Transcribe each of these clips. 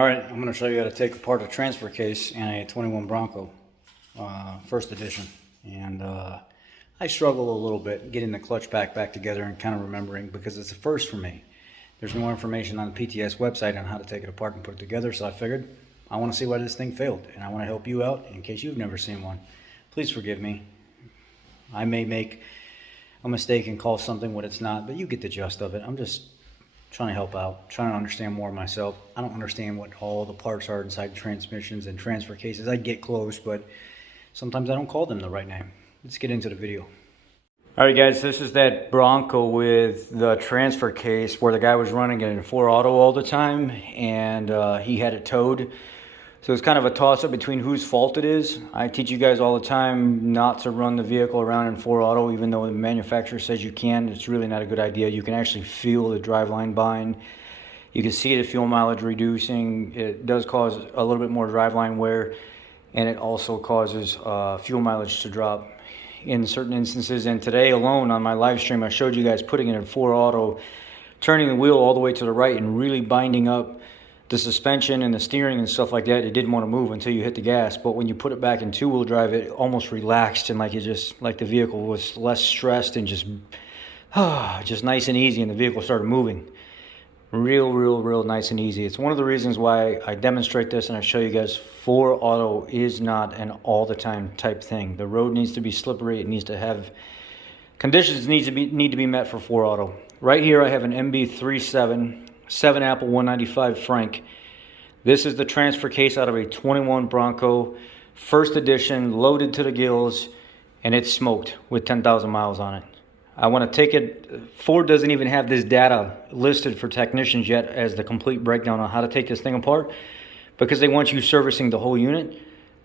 All right, I'm going to show you how to take apart a transfer case in a 21 Bronco, first edition. And I struggle a little bit getting the clutch pack back together and kind of remembering, because it's a first for me. There's no information on the PTS website on how to take it apart and put it together, so I figured I want to see why this thing failed, and I want to help you out in case you've never seen one. Please forgive me. I may make a mistake and call something what it's not, but you get the gist of it. I'm just trying to help out, trying to understand more myself. I don't understand what all the parts are inside transmissions and transfer cases. I get close, but sometimes I don't call them the right name. Let's get into the video. All right, guys, this is that Bronco with the transfer case where the guy was running it in 4 auto all the time, and he had it towed. So it's kind of a toss-up between whose fault it is. I teach you guys all the time not to run the vehicle around in 4 auto, even though the manufacturer says you can. It's really not a good idea. You can actually feel the driveline bind. You can see the fuel mileage reducing. It does cause a little bit more driveline wear, and it also causes fuel mileage to drop in certain instances. And today alone on my live stream, I showed you guys putting it in 4 auto, turning the wheel all the way to the right and really binding up the suspension and the steering and stuff like that. It didn't want to move until you hit the gas, but when you put it back in 2-wheel drive, it almost relaxed, and like the vehicle was less stressed and just nice and easy, and the vehicle started moving real nice and easy. It's one of the reasons why I demonstrate this and I show you guys 4 auto is not an all the time type thing. The road needs to be slippery. It needs to have conditions need to be met for 4 auto. Right here I have an MB37 7 Apple 195 Frank. This is the transfer case out of a 21 Bronco, first edition, loaded to the gills, and it's smoked with 10,000 miles on it. I want to take it. Ford doesn't even have this data listed for technicians yet as the complete breakdown on how to take this thing apart, because they want you servicing the whole unit,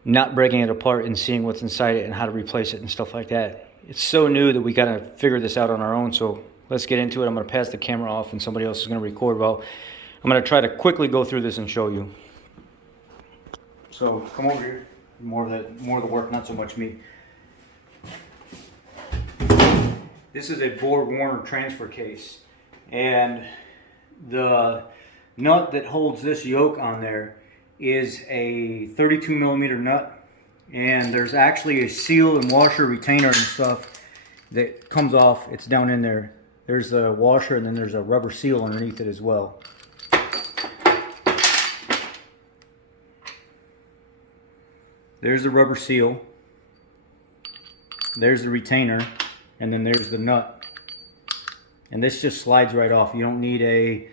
not breaking it apart and seeing what's inside it and how to replace it and stuff like that. It's so new that we got to figure this out on our own. So let's get into it. I'm going to pass the camera off and somebody else is going to record. Well, I'm going to try to quickly go through this and show you. So come over here. More of the work, not so much me. This is a Ford Bronco transfer case, and the nut that holds this yoke on there is a 32 millimeter nut, and there's actually a seal and washer retainer and stuff that comes off. It's down in there. There's a washer, and then there's a rubber seal underneath it as well. There's the rubber seal. There's the retainer, and then there's the nut. And this just slides right off. You don't need a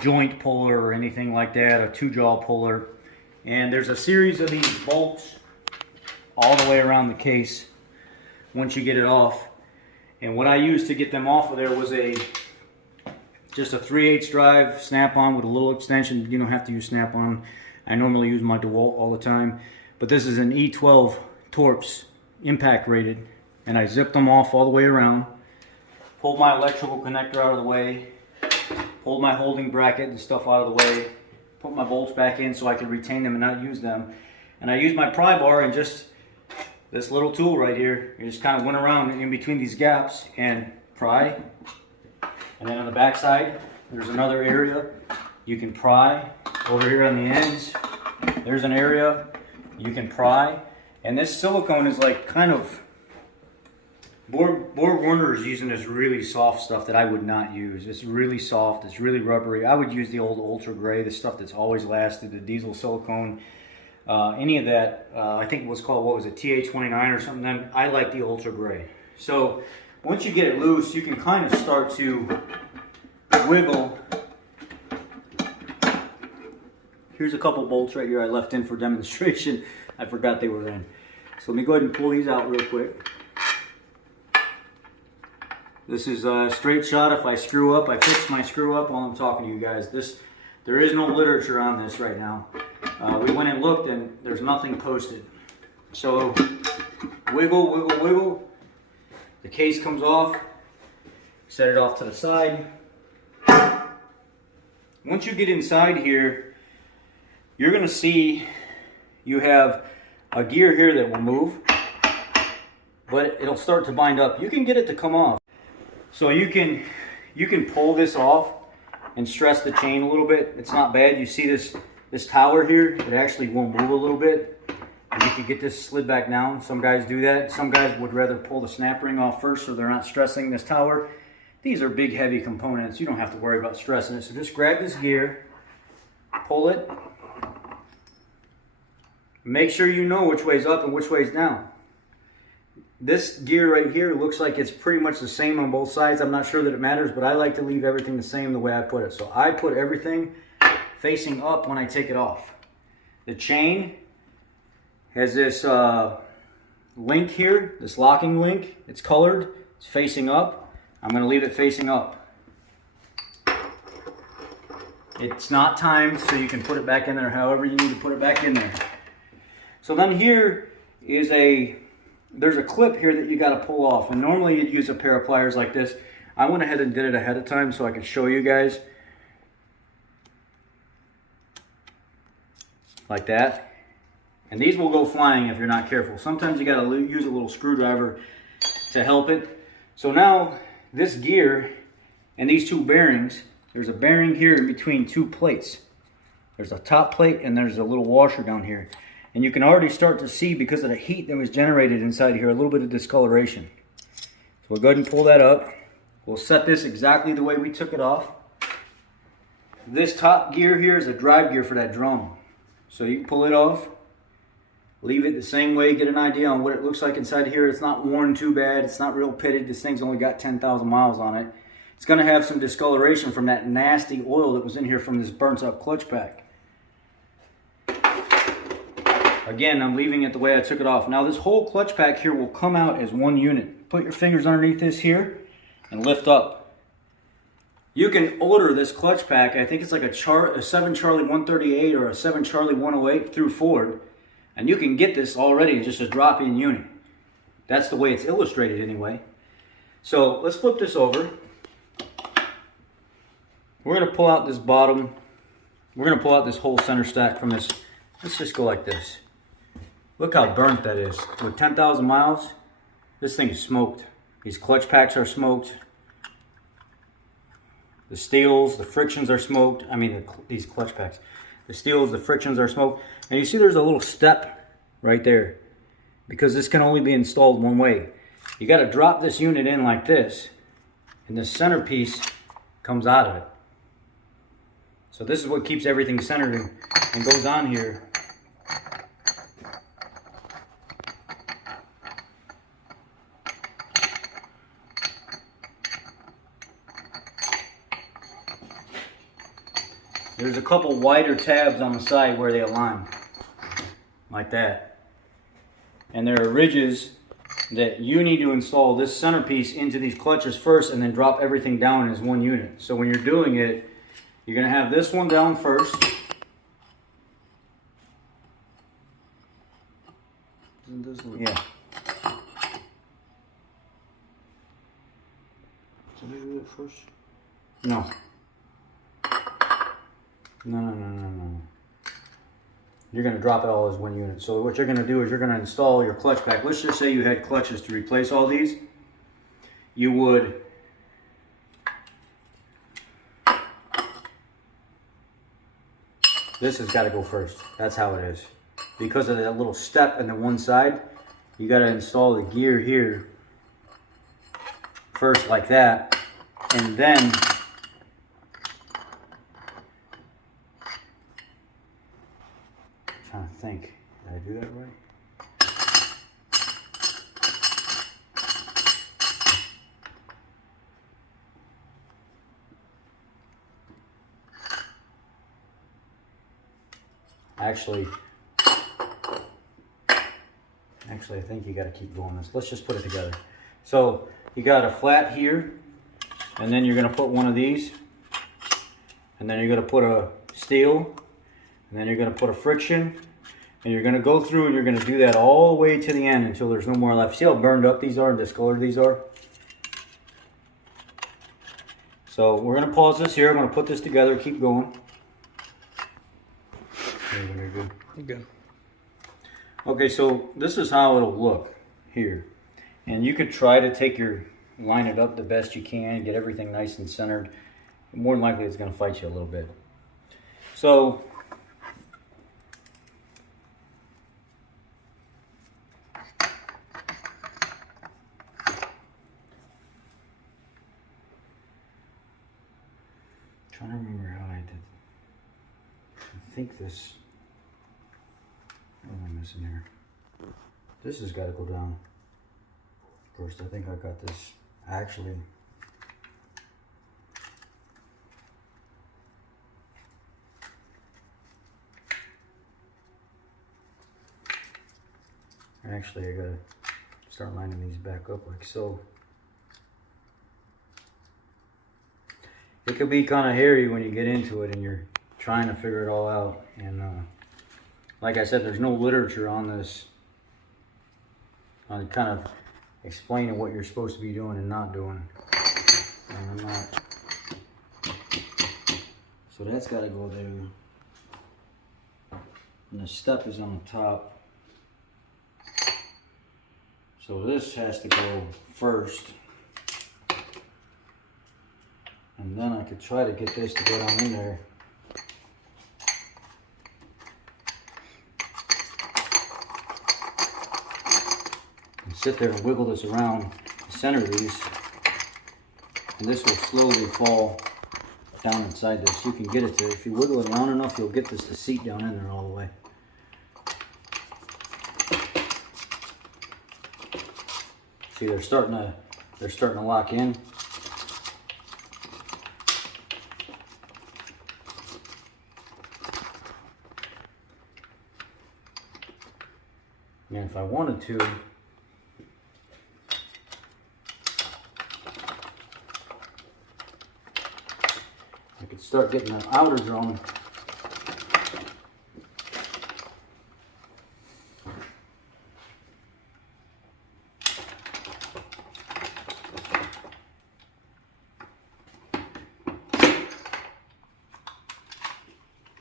joint puller or anything like that, a 2-jaw puller. And there's a series of these bolts all the way around the case once you get it off. And what I used to get them off of there was just a 3/8 drive snap-on with a little extension. You don't have to use snap-on. I normally use my DeWalt all the time. But this is an E12 Torps, impact rated. And I zipped them off all the way around. Pulled my electrical connector out of the way. Pulled my holding bracket and stuff out of the way. Put my bolts back in so I could retain them and not use them. And I used my pry bar and just this little tool right here. You just kind of went around in between these gaps and pry. And then on the back side, there's another area you can pry. Over here on the ends, there's an area you can pry. And this silicone is like kind of, Ford Bronco is using this really soft stuff that I would not use. It's really soft, it's really rubbery. I would use the old Ultra Gray, the stuff that's always lasted, the diesel silicone. Any of that, I think it was called, what was it, TA29 or something. Then I like the Ultra Gray. So once you get it loose, you can kind of start to wiggle. Here's a couple bolts right here I left in for demonstration. I forgot they were in. So let me go ahead and pull these out real quick. This is a straight shot. If I screw up, I fix my screw up while I'm talking to you guys. There is no literature on this right now. We went and looked and there's nothing posted. So wiggle, wiggle, wiggle. The case comes off. Set it off to the side. Once you get inside here, you're going to see you have a gear here that will move, but it'll start to bind up. You can get it to come off. So you can pull this off and stress the chain a little bit. It's not bad. You see this tower here, it actually won't move a little bit. And you can get this slid back down. Some guys do that. Some guys would rather pull the snap ring off first so they're not stressing this tower. These are big, heavy components. You don't have to worry about stressing it. So just grab this gear, pull it. Make sure you know which way's up and which way's down. This gear right here looks like it's pretty much the same on both sides. I'm not sure that it matters, but I like to leave everything the same the way I put it. So I put everything facing up when I take it off. The chain has this link here, this locking link. It's colored, it's facing up. I'm gonna leave it facing up. It's not timed, so you can put it back in there however you need to put it back in there. So then here is there's a clip here that you gotta pull off. And normally you'd use a pair of pliers like this. I went ahead and did it ahead of time so I could show you guys. Like that. And these will go flying if you're not careful. Sometimes you gotta use a little screwdriver to help it. So now this gear and these two bearings, there's a bearing here in between two plates. There's a top plate and there's a little washer down here. And you can already start to see, because of the heat that was generated inside here, a little bit of discoloration. So we'll go ahead and pull that up. We'll set this exactly the way we took it off. This top gear here is a drive gear for that drum. So you can pull it off, leave it the same way, get an idea on what it looks like inside here. It's not worn too bad. It's not real pitted. This thing's only got 10,000 miles on it. It's going to have some discoloration from that nasty oil that was in here from this burnt up clutch pack. Again, I'm leaving it the way I took it off. Now this whole clutch pack here will come out as one unit. Put your fingers underneath this here and lift up. You can order this clutch pack. I think it's like a 7 Charlie 138 or a 7 Charlie 108 through Ford. And you can get this already in just a drop-in unit. That's the way it's illustrated anyway. So let's flip this over. We're going to pull out this bottom. We're going to pull out this whole center stack from this. Let's just go like this. Look how burnt that is. With 10,000 miles, this thing is smoked. These clutch packs are smoked. The steels, the frictions are smoked. I mean, these clutch packs. The steels, the frictions are smoked. And you see there's a little step right there, because this can only be installed one way. You got to drop this unit in like this, and the centerpiece comes out of it. So this is what keeps everything centered and goes on here. There's a couple wider tabs on the side where they align, like that. And there are ridges that you need to install this centerpiece into these clutches first and then drop everything down as one unit. So when you're doing it, you're going to have this one down first. Yeah. Did I do it first? No. No. You're going to drop it all as one unit. So what you're going to do is you're going to install your clutch pack. Let's just say you had clutches to replace all these. You would this has got to go first. That's how it is. Because of that little step in the one side, you got to install the gear here first like that, and then trying to think, did I do that right? Actually, I think you got to keep going this. Let's just put it together. So you got a flat here, and then you're going to put one of these, and then you're going to put a steel, and then you're going to put a friction, and you're going to go through and you're going to do that all the way to the end until there's no more left. See how burned up these are and discolored these are? So we're going to pause this here. I'm going to put this together, keep going. You're good. You're good. Okay, so this is how it'll look here. And you could try to line it up the best you can, get everything nice and centered. more than likely it's going to fight you a little bit. So trying to remember how I did. I think this. What am I missing here? This has got to go down first. I think I got this actually. Actually, I gotta start lining these back up like so. It could be kind of hairy when you get into it and you're trying to figure it all out. And like I said, there's no literature on this, on kind of explaining what you're supposed to be doing and not doing. And I'm not. So that's got to go there. And the step is on the top. So this has to go first. And then I could try to get this to go down in there. And sit there and wiggle this around the center of these. And this will slowly fall down inside this. You can get it to, if you wiggle it around enough, you'll get this to seat down in there all the way. See, they're starting to lock in. And if I wanted to, I could start getting the outer drum.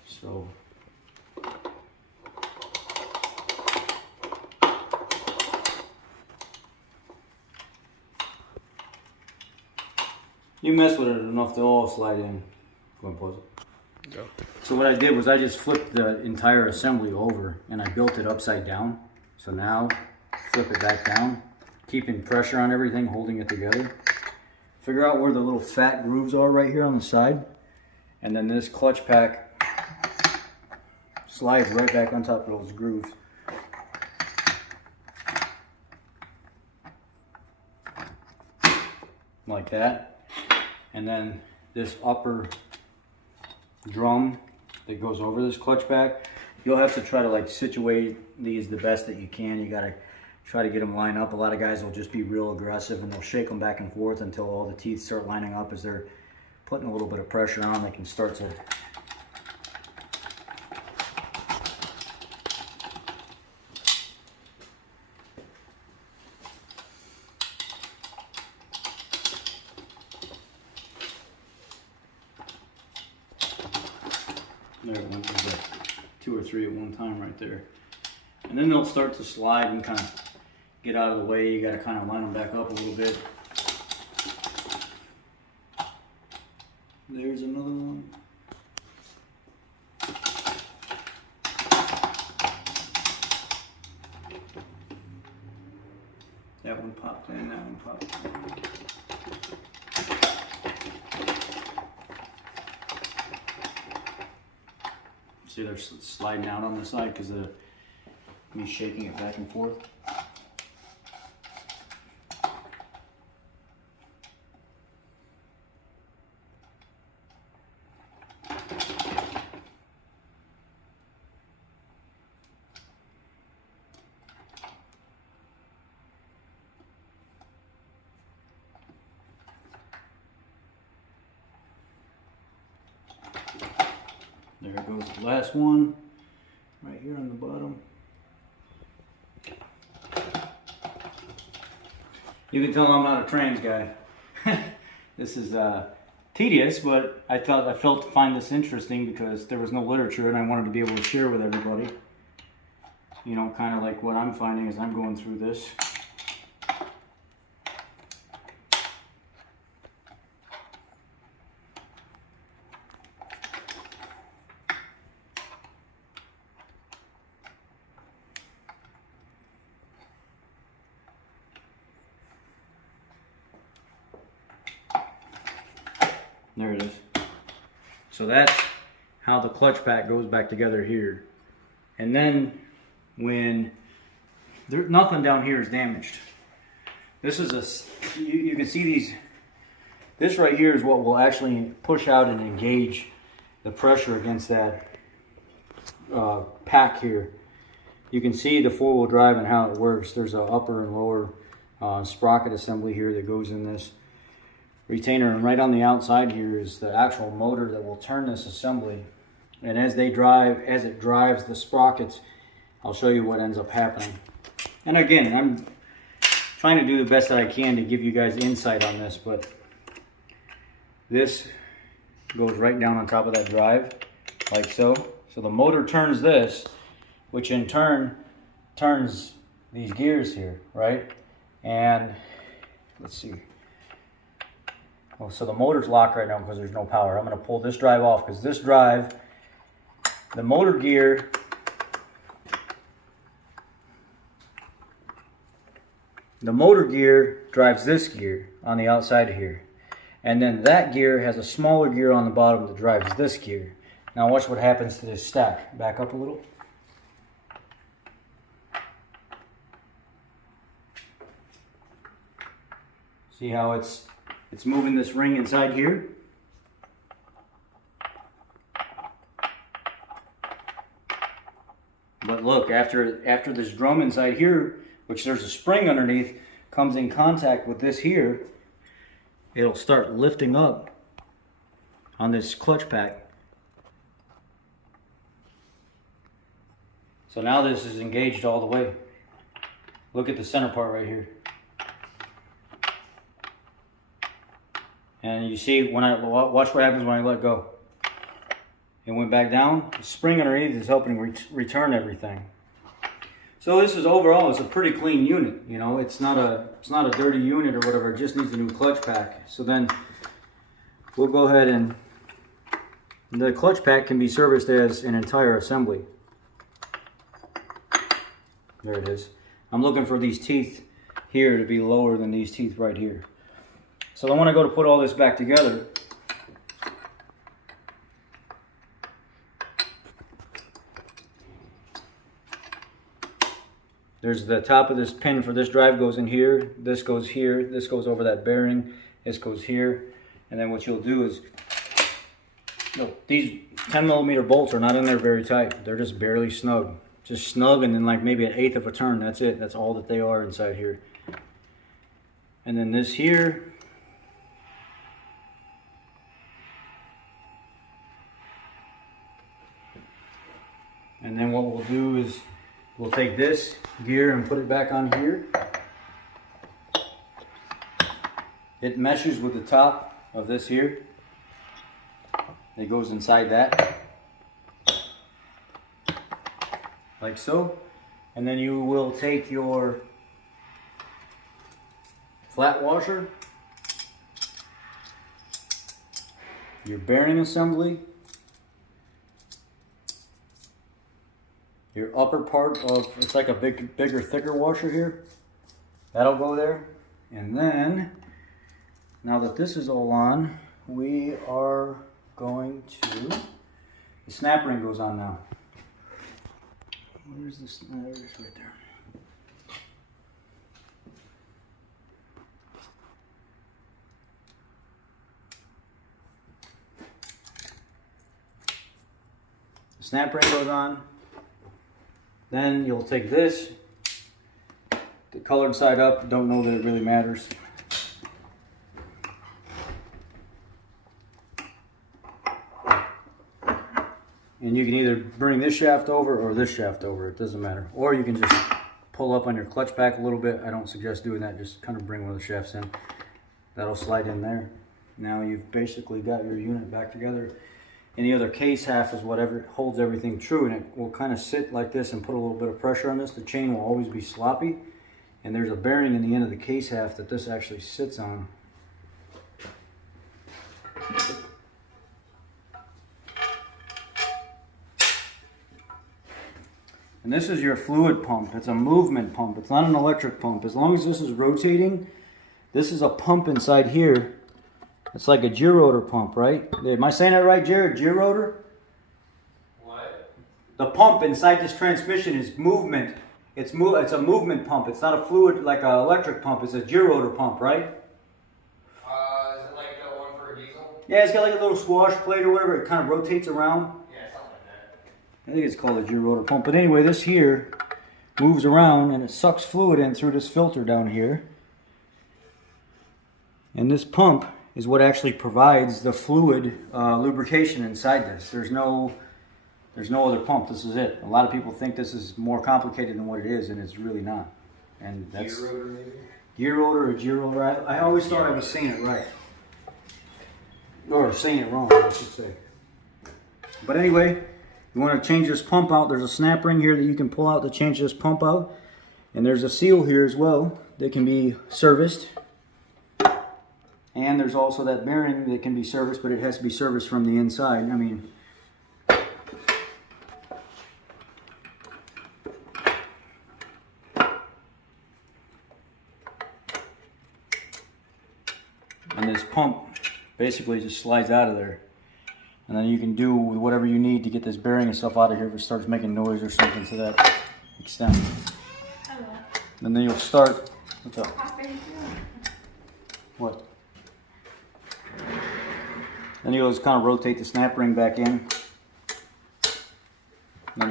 So you mess with it enough, they'll all slide in. Go and pause it. Go. So what I did was I just flipped the entire assembly over and I built it upside down. So now flip it back down, keeping pressure on everything, holding it together. Figure out where the little fat grooves are right here on the side. And then this clutch pack slides right back on top of those grooves. Like that. And then this upper drum that goes over this clutch pack, you'll have to try to like situate these the best that you can. You gotta try to get them lined up. A lot of guys will just be real aggressive and they'll shake them back and forth until all the teeth start lining up. As they're putting a little bit of pressure on, they can start to there, one, like 2 or 3 at one time right there. And then they'll start to slide and kind of get out of the way. You got to kind of line them back up a little bit. There's another one. That one popped in, that one popped in. See, they're sliding out on the side because of me shaking it back and forth. There goes the last one, right here on the bottom. You can tell I'm not a trans guy. This is tedious, but I felt to find this interesting because there was no literature and I wanted to be able to share with everybody. You know, kind of like what I'm finding as I'm going through this. There it is. So that's how the clutch pack goes back together here. And then when nothing down here is damaged. This is you can see these, this right here is what will actually push out and engage the pressure against that pack here. You can see the four-wheel drive and how it works. There's an upper and lower sprocket assembly here that goes in this retainer, and right on the outside here is the actual motor that will turn this assembly. And as it drives the sprockets, I'll show you what ends up happening. And again, I'm trying to do the best that I can to give you guys insight on this, but this goes right down on top of that drive, like so. So the motor turns this, which in turn turns these gears here, right? And let's see. Oh, so the motor's locked right now because there's no power. I'm going to pull this drive off because this drive, the motor gear, drives this gear on the outside here. And then that gear has a smaller gear on the bottom that drives this gear. Now watch what happens to this stack. Back up a little. See how it's moving this ring inside here? But look, after this drum inside here, which there's a spring underneath, comes in contact with this here, it'll start lifting up on this clutch pack. So now this is engaged all the way. Look at the center part right here. And you see, when I watch what happens when I let go. It went back down. The spring underneath is helping return everything. So this is overall, it's a pretty clean unit. You know, it's not a dirty unit or whatever. It just needs a new clutch pack. So then we'll go ahead and the clutch pack can be serviced as an entire assembly. There it is. I'm looking for these teeth here to be lower than these teeth right here. So then when I go to put all this back together, there's the top of this pin for this drive goes in here, this goes here, this goes over that bearing, this goes here, and then what you'll do is, these 10mm bolts are not in there very tight, they're just barely snug. Just snug and then like maybe an eighth of a turn, that's it, that's all that they are inside here. And then this here, and then what we'll do is we'll take this gear and put it back on here. It meshes with the top of this here. It goes inside that. Like so. And then you will take your flat washer, your bearing assembly, your upper part of, it's like a bigger, thicker washer here. That'll go there. And then, now that this is all on, we are going to, the snap ring goes on now. Where's this? There it is right there. The snap ring goes on. Then you'll take this, the colored side up, don't know that it really matters. And you can either bring this shaft over or this shaft over, it doesn't matter. Or you can just pull up on your clutch pack a little bit. I don't suggest doing that, just kind of bring one of the shafts in. That'll slide in there. Now you've basically got your unit back together. And the other case half is whatever holds everything true, and it will kind of sit like this and put a little bit of pressure on this. The chain will always be sloppy, and there's a bearing in the end of the case half that this actually sits on. And this is your fluid pump. It's a movement pump. It's not an electric pump. As long as this is rotating, this is a pump inside here It's like a gear-rotor pump, right? Am I saying that right, Jared? Gear-rotor? What? The pump inside this transmission is movement. It's a movement pump. It's not a fluid like an electric pump. It's a gear-rotor pump, right? Is it like the one for a diesel? Yeah, it's got like a little squash plate or whatever. It kind of rotates around. Yeah, something like that. I think it's called a gear-rotor pump. But anyway, this here moves around and it sucks fluid in through this filter down here. And this pump is what actually provides the fluid lubrication inside this. There's no other pump. This is it. A lot of people think this is more complicated than what it is, and it's really not. And that's Gear rotor, maybe? Gear rotor or gear rotor. I always thought I was saying it right, or saying it wrong, I should say. But anyway, you want to change this pump out. There's a snap ring here that you can pull out to change this pump out, and there's a seal here as well that can be serviced. And there's also that bearing that can be serviced, but it has to be serviced from the inside. I mean, and this pump basically just slides out of there. And then you can do whatever you need to get this bearing and stuff out of here if it starts making noise or something to that extent. Hello. And then you'll start. What's up? What? Then you'll just kind of rotate the snap ring back in. And then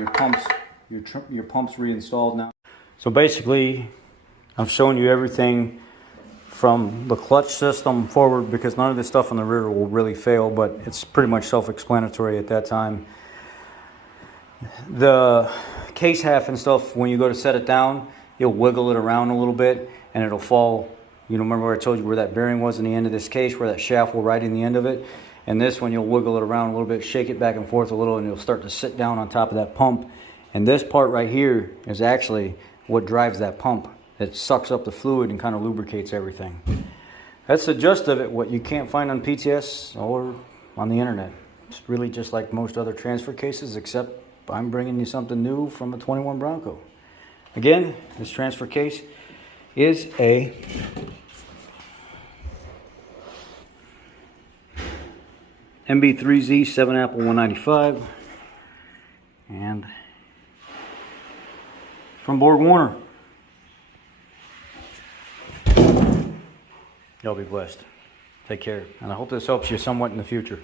your pump's reinstalled now. So basically, I've shown you everything from the clutch system forward, because none of this stuff on the rear will really fail, but it's pretty much self-explanatory at that time. The case half and stuff, when you go to set it down, you'll wiggle it around a little bit and it'll fall. You know, remember where I told you where that bearing was in the end of this case, where that shaft will ride in the end of it? And this one, you'll wiggle it around a little bit, shake it back and forth a little, and you'll start to sit down on top of that pump. And this part right here is actually what drives that pump. It sucks up the fluid and kind of lubricates everything. That's the gist of it, what you can't find on PTS or on the internet. It's really just like most other transfer cases, except I'm bringing you something new from a 21 Bronco. Again, this transfer case is a MB3Z 7 Apple 195 and from Borg Warner. Y'all be blessed. Take care. And I hope this helps you somewhat in the future.